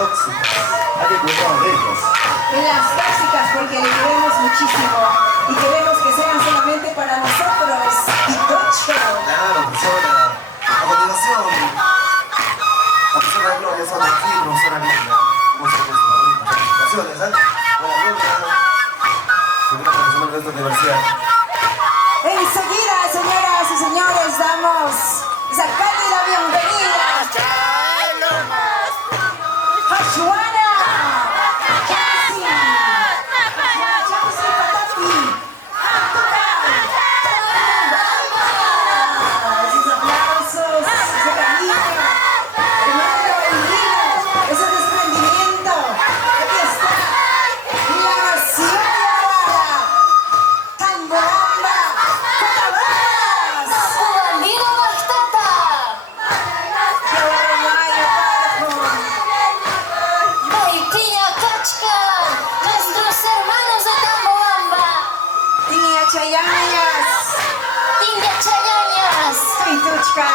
tóxicas. Hay que cuidar de ellas. En las tóxicas, porque le queremos muchísimo. Y queremos que sean solamente para nosotros. Y Tocho. Claro, profesora. A continuación, la profesora de Gloria son aquí, profesora Linda. Muchas gracias, favoritas. Felicitaciones, ¿eh? Buena alumna. Primera profesora de esta universidad. Enseguida, señoras y señores, damos esa cálida bienvenida a Joana Chelsea Pataki. Esos aplausos, ese cariño, hermano divino, ese desprendimiento. Aquí está la nación ahora. Tambobamba, Cotabas. ¡Amigo Bastata! Baipiña Cachcan, nuestros hermanos de Tambobamba. Tinha Chayañas, India Chayañas. Tuituchca.